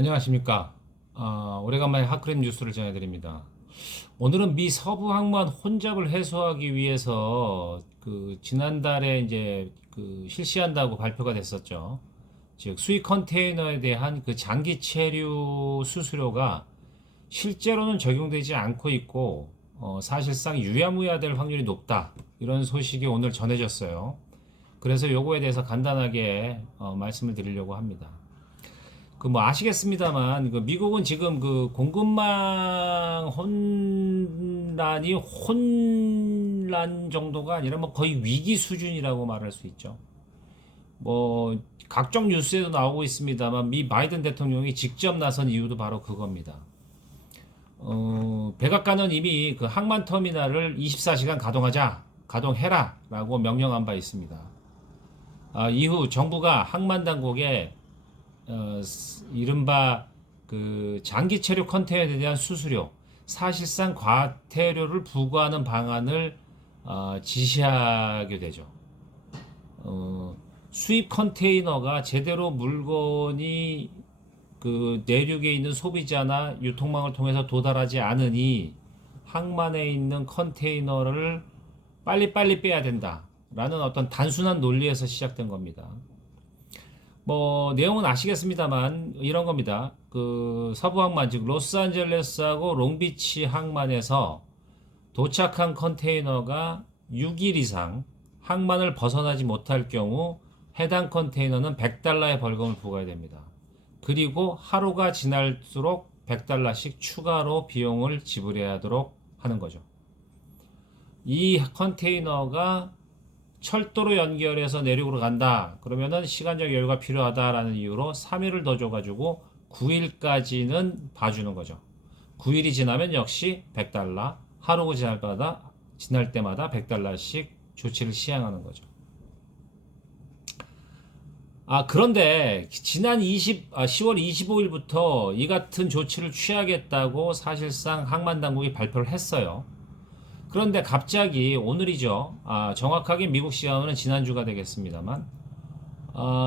안녕하십니까. 오래간만에 하크림 뉴스를 전해드립니다. 오늘은 미 서부 항만 혼잡을 해소하기 위해서 지난달에 이제 실시한다고 발표가 됐었죠. 즉 수입 컨테이너에 대한 장기 체류 수수료가 실제로는 적용되지 않고 있고 사실상 유야무야될 확률이 높다. 이런 소식이 오늘 전해졌어요. 그래서 요거에 대해서 간단하게 말씀을 드리려고 합니다. 뭐 아시겠습니다만 미국은 지금 공급망 혼란 정도가 아니라 뭐 거의 위기 수준이라고 말할 수 있죠. 뭐 각종 뉴스에도 나오고 있습니다만 미 바이든 대통령이 직접 나선 이유도 바로 그겁니다. 백악관은 이미 항만 터미널을 24시간 가동해라라고 명령한 바 있습니다. 이후 정부가 항만 당국에 이른바 장기 체류 컨테이너에 대한 수수료, 사실상 과태료를 부과하는 방안을 지시하게 되죠. 수입 컨테이너가 제대로 물건이 내륙에 있는 소비자나 유통망을 통해서 도달하지 않으니 항만에 있는 컨테이너를 빨리빨리 빼야 된다라는 어떤 단순한 논리에서 시작된 겁니다. 뭐 내용은 아시겠습니다만 이런 겁니다. 서부 항만 즉 로스앤젤레스하고 롱비치 항만에서 도착한 컨테이너가 6일 이상 항만을 벗어나지 못할 경우 해당 컨테이너는 $100의 벌금을 부과해야 됩니다. 그리고 하루가 지날수록 $100씩 추가로 비용을 지불해야 하도록 하는 거죠. 이 컨테이너가 철도로 연결해서 내륙으로 간다. 그러면은 시간적 여유가 필요하다라는 이유로 3일을 더 줘가지고 9일까지는 봐주는 거죠. 9일이 지나면 역시 $100, 하루가 지날 때마다 $100씩 조치를 시행하는 거죠. 그런데 지난 10월 25일부터 이 같은 조치를 취하겠다고 사실상 항만 당국이 발표를 했어요. 그런데 갑자기 오늘이죠. 정확하게 미국 시간으로는 지난주가 되겠습니다만,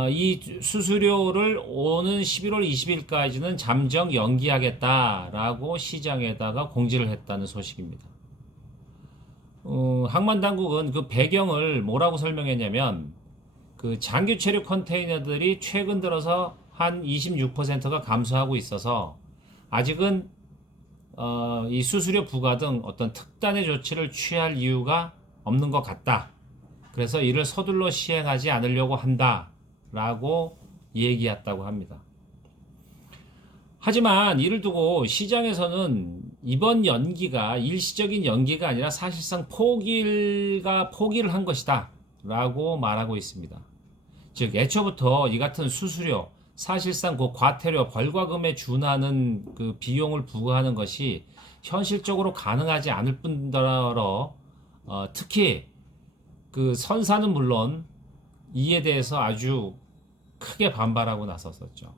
이 수수료를 오는 11월 20일까지는 잠정 연기하겠다라고 시장에다가 공지를 했다는 소식입니다. 항만 당국은 그 배경을 뭐라고 설명했냐면, 장기 체류 컨테이너들이 최근 들어서 한 26%가 감소하고 있어서 아직은 이 수수료 부과 등 어떤 특단의 조치를 취할 이유가 없는 것 같다. 그래서 이를 서둘러 시행하지 않으려고 한다라고 얘기했다고 합니다. 하지만 이를 두고 시장에서는 이번 연기가 일시적인 연기가 아니라 사실상 포기를 한 것이다 라고 말하고 있습니다. 즉 애초부터 이 같은 수수료, 사실상 과태료, 벌과금에 준하는 비용을 부과하는 것이 현실적으로 가능하지 않을 뿐더러 특히 선사는 물론 이에 대해서 아주 크게 반발하고 나섰었죠.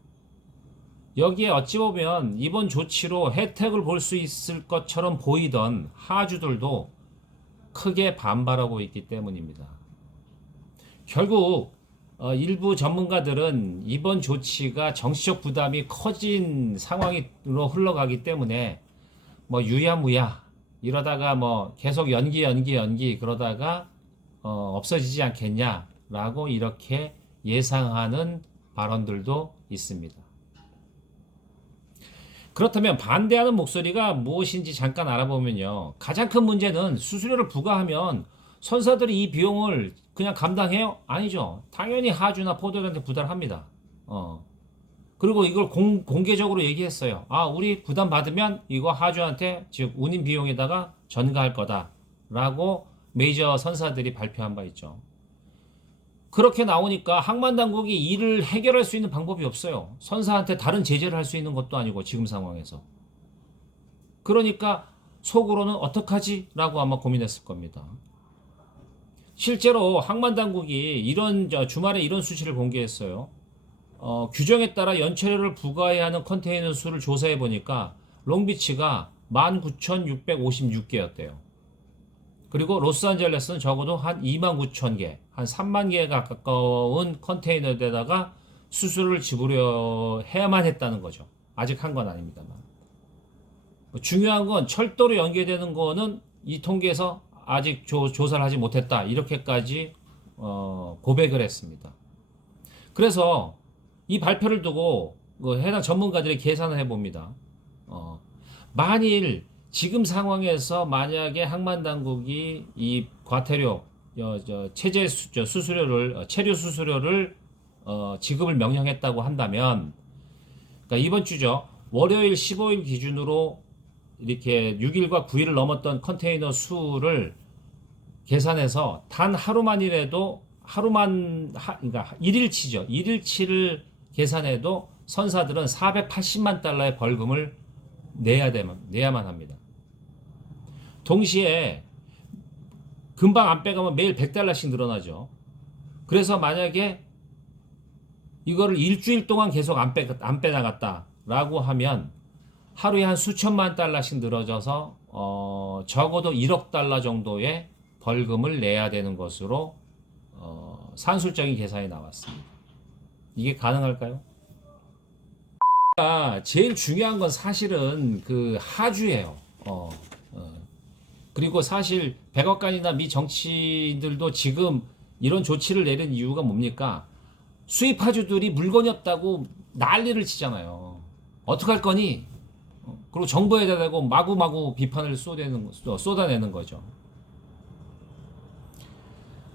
여기에 어찌 보면 이번 조치로 혜택을 볼 수 있을 것처럼 보이던 하주들도 크게 반발하고 있기 때문입니다. 결국 일부 전문가들은 이번 조치가 정치적 부담이 커진 상황으로 흘러가기 때문에 뭐 유야무야 이러다가 뭐 계속 연기 그러다가 없어지지 않겠냐라고 이렇게 예상하는 발언들도 있습니다. 그렇다면 반대하는 목소리가 무엇인지 잠깐 알아보면요. 가장 큰 문제는 수수료를 부과하면 선사들이 이 비용을 그냥 감당해요? 아니죠. 당연히 하주나 포도들한테 부담을 합니다. 그리고 이걸 공개적으로 얘기했어요. 우리 부담 받으면 이거 하주한테 즉 운임 비용에다가 전가할 거다라고 메이저 선사들이 발표한 바 있죠. 그렇게 나오니까 항만 당국이 이를 해결할 수 있는 방법이 없어요. 선사한테 다른 제재를 할 수 있는 것도 아니고 지금 상황에서. 그러니까 속으로는 어떡하지? 라고 아마 고민했을 겁니다. 실제로 항만 당국이 주말에 이런 수치를 공개했어요. 규정에 따라 연체료를 부과해야 하는 컨테이너 수를 조사해 보니까 롱비치가 19,656개였대요. 그리고 로스앤젤레스는 적어도 한 29,000개, 한 3만 개에 가까운 컨테이너에다가 수수료를 지불해야만 했다는 거죠. 아직 한 건 아닙니다만. 중요한 건 철도로 연계되는 거는 이 통계에서 아직 조사를 하지 못했다. 이렇게까지 고백을 했습니다. 그래서 이 발표를 두고 해당 전문가들이 계산을 해봅니다. 만일 지금 상황에서 만약에 항만 당국이 이 과태료, 체류 수수료를 지급을 명령했다고 한다면, 그러니까 이번 주죠. 월요일 15일 기준으로 이렇게 6일과 9일을 넘었던 컨테이너 수를 계산해서 단 하루만이라도 그러니까 1일치죠. 1일치를 계산해도 선사들은 480만 달러의 벌금을 내야만 합니다. 동시에 금방 안 빼가면 매일 100달러씩 늘어나죠. 그래서 만약에 이거를 일주일 동안 계속 안 빼나갔다라고 하면 하루에 한 수천만 달러씩 늘어져서 적어도 1억 달러 정도의 벌금을 내야 되는 것으로 산술적인 계산이 나왔습니다. 이게 가능할까요? 제일 중요한 건 사실은 그 하주예요. 그리고 사실 백악관이나 미 정치인들도 지금 이런 조치를 내린 이유가 뭡니까? 수입 하주들이 물건이 없다고 난리를 치잖아요. 어떡할 거니? 그리고 정부에다 대고 마구마구 비판을 쏟아내는 거죠.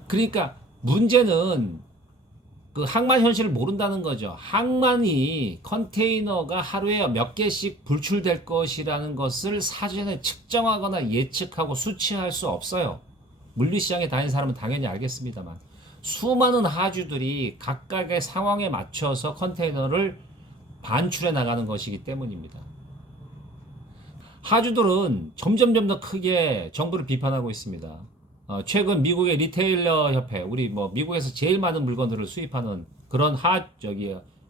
그러니까 문제는 그 항만 현실을 모른다는 거죠. 항만이 컨테이너가 하루에 몇 개씩 불출될 것이라는 것을 사전에 측정하거나 예측하고 수치할 수 없어요. 물류시장에 다니는 사람은 당연히 알겠습니다만 수많은 하주들이 각각의 상황에 맞춰서 컨테이너를 반출해 나가는 것이기 때문입니다. 하주들은 점점 더 크게 정부를 비판하고 있습니다. 최근 미국의 리테일러 협회, 우리 미국에서 제일 많은 물건들을 수입하는 그런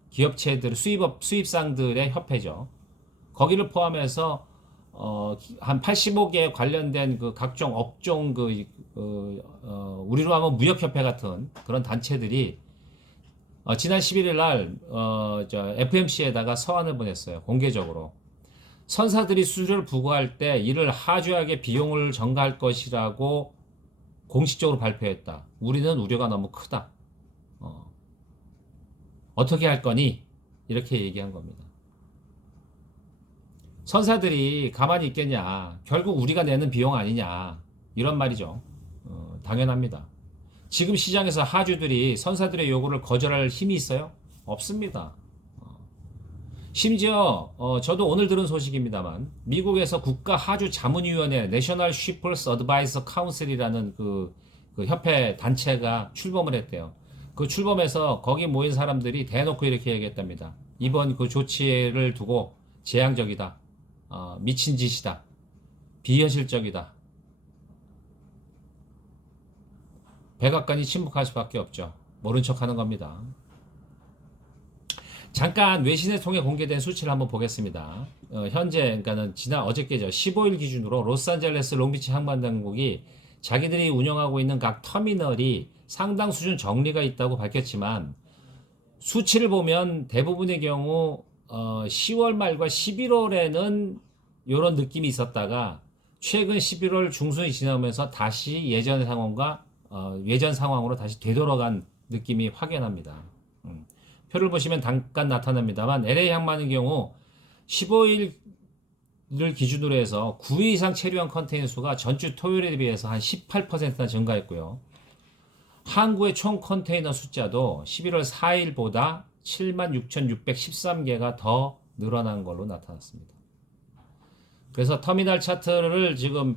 기업체들, 수입상들의 협회죠. 거기를 포함해서 한 85개 관련된 그 각종 업종 우리로 하면 무역협회 같은 그런 단체들이 지난 11일 날 FMC에다가 서한을 보냈어요. 공개적으로. 선사들이 수수료를 부과할 때 이를 하주에게 비용을 전가할 것이라고 공식적으로 발표했다. 우리는 우려가 너무 크다. 어떻게 할 거니? 이렇게 얘기한 겁니다. 선사들이 가만히 있겠냐? 결국 우리가 내는 비용 아니냐? 이런 말이죠. 당연합니다. 지금 시장에서 하주들이 선사들의 요구를 거절할 힘이 있어요? 없습니다. 심지어 저도 오늘 들은 소식입니다만 미국에서 국가 하주 자문위원회 내셔널 쉬퍼스 어드바이서 카운슬이라는 그 협회 단체가 출범을 했대요. 그 출범해서 거기 모인 사람들이 대놓고 이렇게 얘기했답니다. 이번 그 조치를 두고 재앙적이다. 미친 짓이다. 비현실적이다. 백악관이 침묵할 수밖에 없죠. 모른 척하는 겁니다. 잠깐 외신을 통해 공개된 수치를 한번 보겠습니다. 현재 그러니까는 지난 어저께죠. 15일 기준으로 로스앤젤레스 롱비치 항만당국이 자기들이 운영하고 있는 각 터미널이 상당 수준 정리가 있다고 밝혔지만 수치를 보면 대부분의 경우 10월 말과 11월에는 이런 느낌이 있었다가 최근 11월 중순이 지나면서 다시 예전 상황으로 다시 되돌아간 느낌이 확연합니다. 표를 보시면 잠깐 나타납니다만 LA 항만의 경우 15일을 기준으로 해서 9회 이상 체류한 컨테이너 수가 전주 토요일에 비해서 한 18%나 증가했고요. 항구의 총 컨테이너 숫자도 11월 4일보다 76,613개가 더 늘어난 걸로 나타났습니다. 그래서 터미널 차트를 지금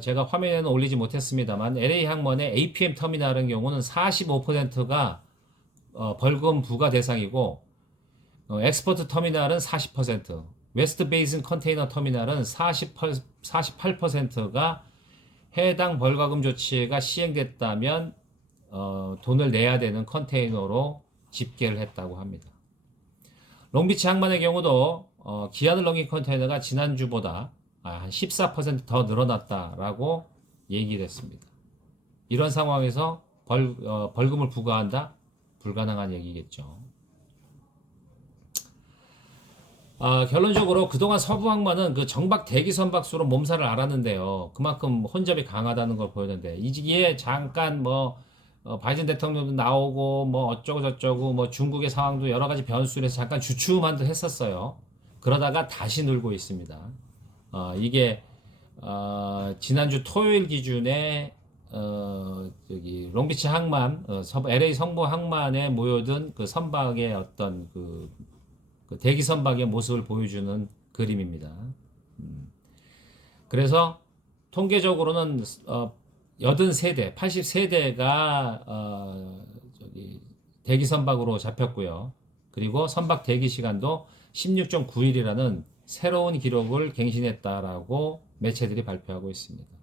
제가 화면에는 올리지 못했습니다만 LA 항만의 APM 터미널의 경우는 45%가 벌금 부과 대상이고 엑스포트 터미널은 40%, 웨스트 베이슨 컨테이너 터미널은 48%가 해당 벌금 조치가 시행됐다면 돈을 내야 되는 컨테이너로 집계를 했다고 합니다. 롱비치 항만의 경우도 기한을 넘긴 컨테이너가 지난주보다 한 14% 더 늘어났다라고 얘기를 했습니다. 이런 상황에서 벌금을 부과한다? 불가능한 얘기겠죠. 결론적으로 그동안 서부 항만은 그 정박 대기 선박수로 몸살을 앓았는데요. 그만큼 혼잡이 강하다는 걸 보였는데 이게 잠깐 뭐 바이든 대통령도 나오고 뭐 어쩌고 저쩌고 뭐 중국의 상황도 여러 가지 변수로 해서 잠깐 주춤한도 했었어요. 그러다가 다시 늘고 있습니다. 이게 지난주 토요일 기준에 저기 롱비치 항만, LA 성부 항만에 모여든 그 선박의 어떤 그 대기 선박의 모습을 보여주는 그림입니다. 그래서 통계적으로는 83대, 83대가 저기 대기 선박으로 잡혔고요. 그리고 선박 대기 시간도 16.9일이라는 새로운 기록을 갱신했다라고 매체들이 발표하고 있습니다.